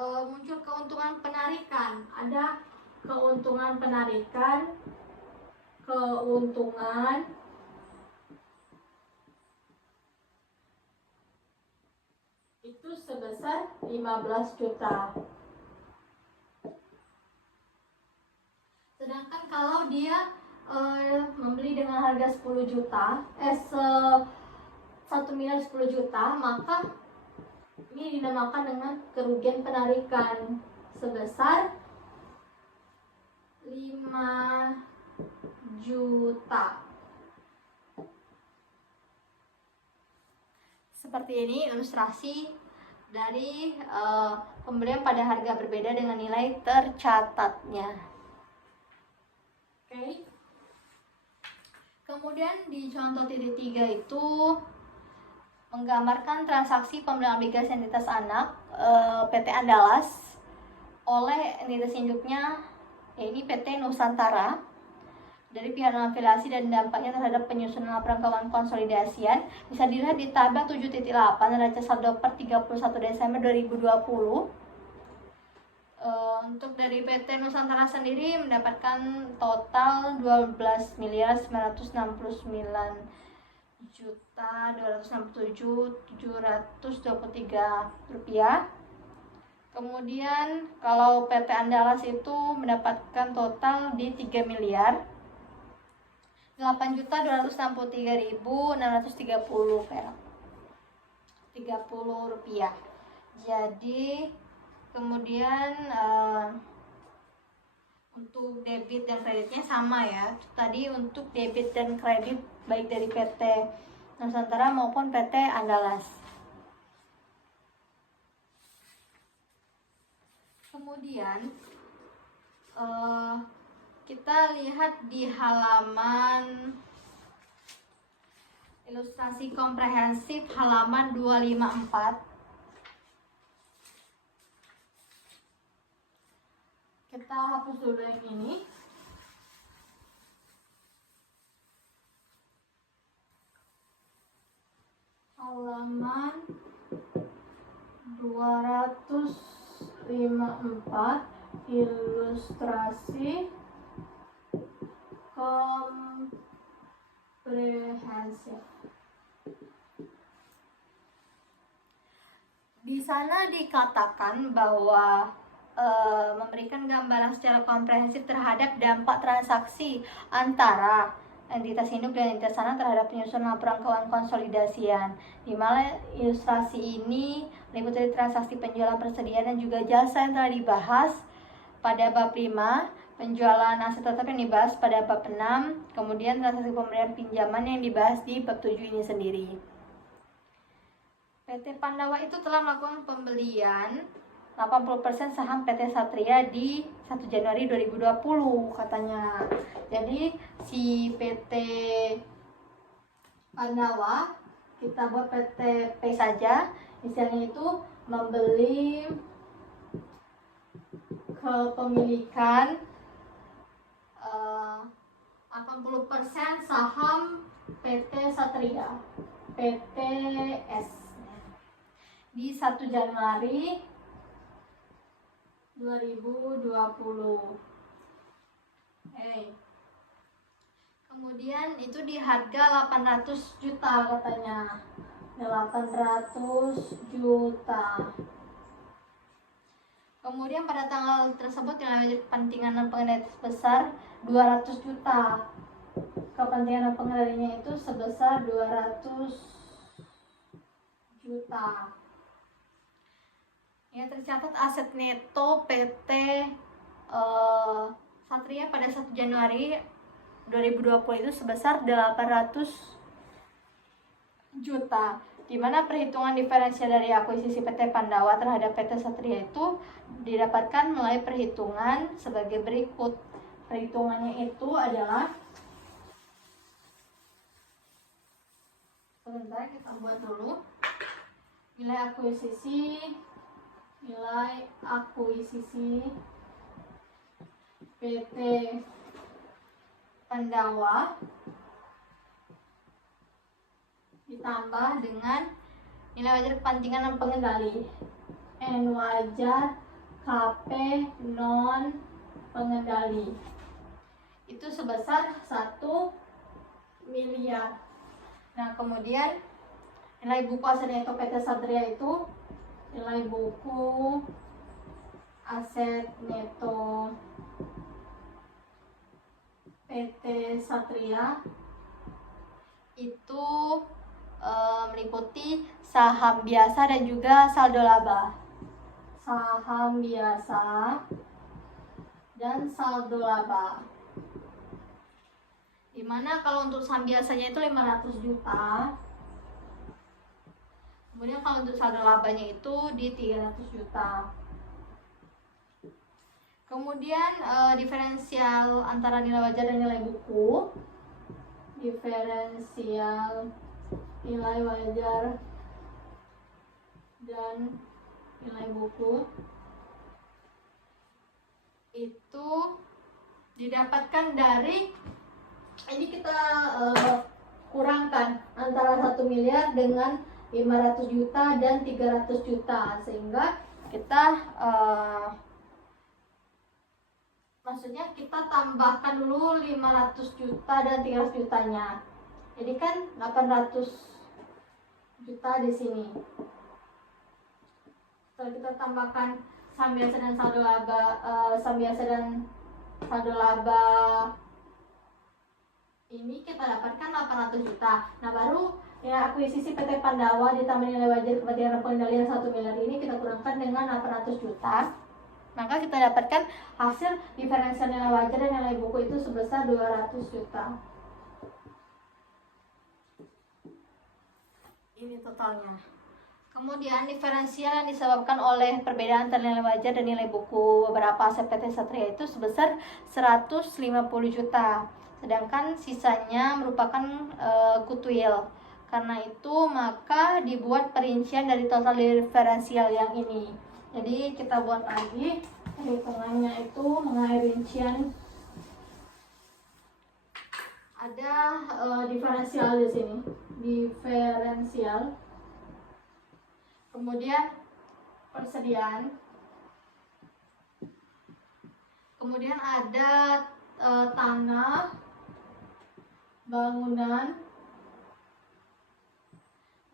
muncul keuntungan penarikan. Ada keuntungan penarikan, keuntungan itu sebesar 15 juta. Sedangkan kalau dia membeli dengan harga 10 juta, 1 miliar 10 juta, maka ini dinamakan dengan kerugian penarikan sebesar 5 juta. Seperti ini ilustrasi dari pembelian pada harga berbeda dengan nilai tercatatnya. Oke. Kemudian di contoh titik 3 itu menggambarkan transaksi pembelian obligasi entitas anak PT Andalas oleh entitas induknya, yaitu PT Nusantara, dari pihak non-afiliasi dan dampaknya terhadap penyusunan laporan keuangan konsolidasian bisa dilihat di tabel 7.8 neraca saldo per 31 Desember 2020. Untuk dari PT Nusantara sendiri mendapatkan total 12 miliar 969 juta 267.723 rupiah. Kemudian kalau PT Andalas itu mendapatkan total di 3 miliar 8.263.630 perak 30 rupiah. Jadi kemudian untuk debit dan kreditnya sama ya. Tadi untuk debit dan kredit baik dari PT Nusantara maupun PT Andalas. Kemudian kita lihat di halaman ilustrasi komprehensif halaman 254. Kita hapus dulu yang ini. Halaman 254. 54 ilustrasi komprehensif. Di sana dikatakan bahwa memberikan gambaran secara komprehensif terhadap dampak transaksi antara entitas induk dan entitas anak terhadap penyusunan laporan keuangan konsolidasian, di mana ilustrasi ini meliputi transaksi penjualan persediaan dan juga jasa yang telah dibahas pada bab 5, penjualan aset tetap yang dibahas pada bab 6, kemudian transaksi pemberian pinjaman yang dibahas di bab 7 ini sendiri. PT Pandawa itu telah melakukan pembelian 80% saham PT Satria di 1 Januari 2020 katanya. Jadi si PT Pandawa, kita buat PT P saja, misalnya itu membeli kepemilikan 80% saham PT Satria, PTS, di 1 Januari 2020. Kemudian itu di harga 800 juta katanya. 800 juta. Kemudian pada tanggal tersebut yang menjadi kepentingan dan pengendali sebesar 200 juta. Kepentingan dan pengendalinya itu sebesar 200 juta. Ya, tercatat aset neto PT Satria pada 1 Januari 2020 itu sebesar 800 juta, di mana perhitungan diferensial dari akuisisi PT Pandawa terhadap PT Satria itu didapatkan melalui perhitungan sebagai berikut. Perhitungannya itu adalah, sebentar kita buat dulu, nilai akuisisi PT Pandawa ditambah dengan nilai wajar kepentingan dan pengendali N wajar KP non pengendali itu sebesar 1 miliar. Nah, kemudian nilai buku aset neto PT Satria itu nilai buku aset neto PT Satria itu meliputi saham biasa dan juga saldo laba. Saham biasa dan saldo laba. Dimana kalau untuk saham biasanya itu 500 juta. Kemudian kalau untuk saldo labanya itu di 300 juta. Kemudian diferensial antara nilai wajar dan nilai buku. Diferensial nilai wajar dan nilai buku itu didapatkan dari, ini kita kurangkan antara 1 miliar dengan 500 juta dan 300 juta, sehingga kita maksudnya kita tambahkan dulu 500 juta dan 300 jutanya. Jadi kan 800 juta di sini. Setelah kita tambahkan saham biasa dan saldo laba, ini kita dapatkan 800 juta. Nah, baru ya akuisisi PT Pandawa ditambah nilai wajar kepentingan pengendalian 1 miliar ini kita kurangkan dengan 800 juta. Maka kita dapatkan hasil diferensial nilai wajar dan nilai buku itu sebesar 200 juta. Ini totalnya. Kemudian diferensial yang disebabkan oleh perbedaan antara nilai wajar dan nilai buku beberapa aset PT Satria itu sebesar 150 juta. Sedangkan sisanya merupakan goodwill. Karena itu maka dibuat perincian dari total diferensial yang ini. Jadi kita buat lagi perhitungannya itu mengenai rincian. Ada diferensial di sini, diferensial. Kemudian persediaan Kemudian ada tanah, bangunan,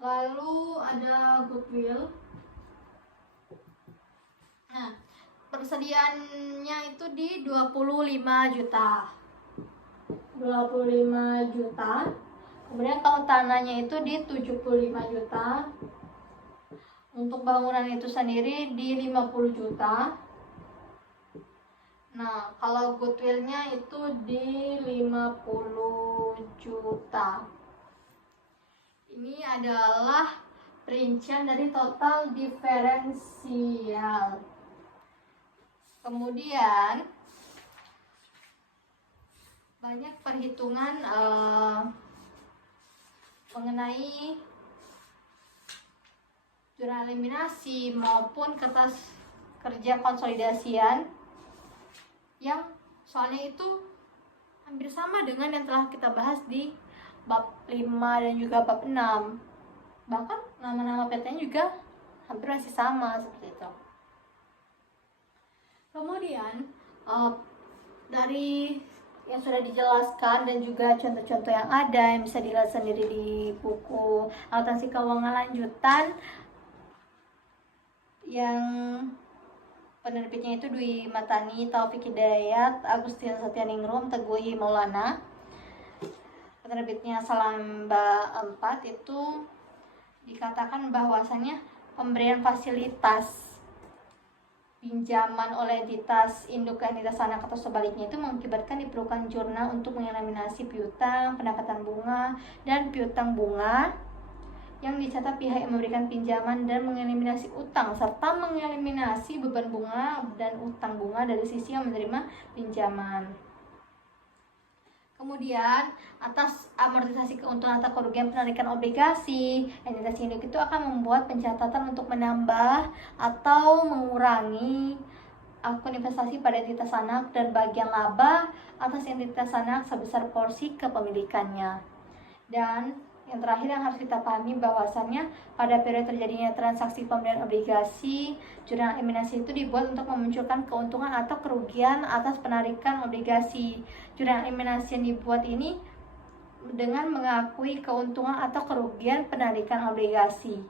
lalu ada goodwill. Nah, persediaannya itu di 25 juta. 25 juta. Kemudian kalau tanahnya itu di 75 juta. Untuk bangunan itu sendiri di 50 juta. Nah, kalau goodwillnya itu di 50 juta. Ini adalah perincian dari total diferensial. Kemudian banyak perhitungan mengenai jurnal eliminasi maupun kertas kerja konsolidasian yang soalnya itu hampir sama dengan yang telah kita bahas di bab 5 dan juga bab 6. Bahkan nama-nama PT-nya juga hampir masih sama seperti itu. Kemudian dari yang sudah dijelaskan dan juga contoh-contoh yang ada yang bisa dilihat sendiri di buku akuntansi keuangan lanjutan yang penerbitnya itu Dwi Matani, Taufik Hidayat, Agustin Satyaningrum, Teguh Maulana. Penerbitnya Salamba 4 itu dikatakan bahwasannya pemberian fasilitas pinjaman oleh entitas induk ke entitas anak atau sebaliknya itu mengakibatkan diperlukan jurnal untuk mengeliminasi piutang, pendapatan bunga, dan piutang bunga yang dicatat pihak yang memberikan pinjaman dan mengeliminasi utang serta mengeliminasi beban bunga dan utang bunga dari sisi yang menerima pinjaman. Kemudian, atas amortisasi keuntungan atau kerugian penarikan obligasi, entitas induk itu akan membuat pencatatan untuk menambah atau mengurangi akun investasi pada entitas anak dan bagian laba atas entitas anak sebesar porsi kepemilikannya. Dan yang terakhir yang harus kita pahami bahwasannya pada periode terjadinya transaksi pembelian obligasi, jurnal eliminasi itu dibuat untuk memunculkan keuntungan atau kerugian atas penarikan obligasi. Jurnal eliminasi yang dibuat ini dengan mengakui keuntungan atau kerugian penarikan obligasi.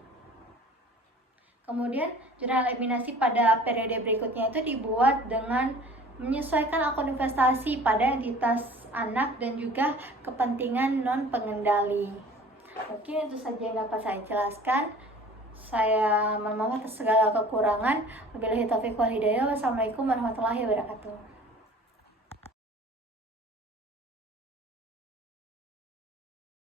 Kemudian jurnal eliminasi pada periode berikutnya itu dibuat dengan menyesuaikan akun investasi pada entitas anak dan juga kepentingan non pengendali. Mungkin itu saja yang dapat saya jelaskan. Saya mohon maaf atas segala kekurangan. Wabillahi taufiq wal hidayah. Wassalamualaikum warahmatullahi wabarakatuh.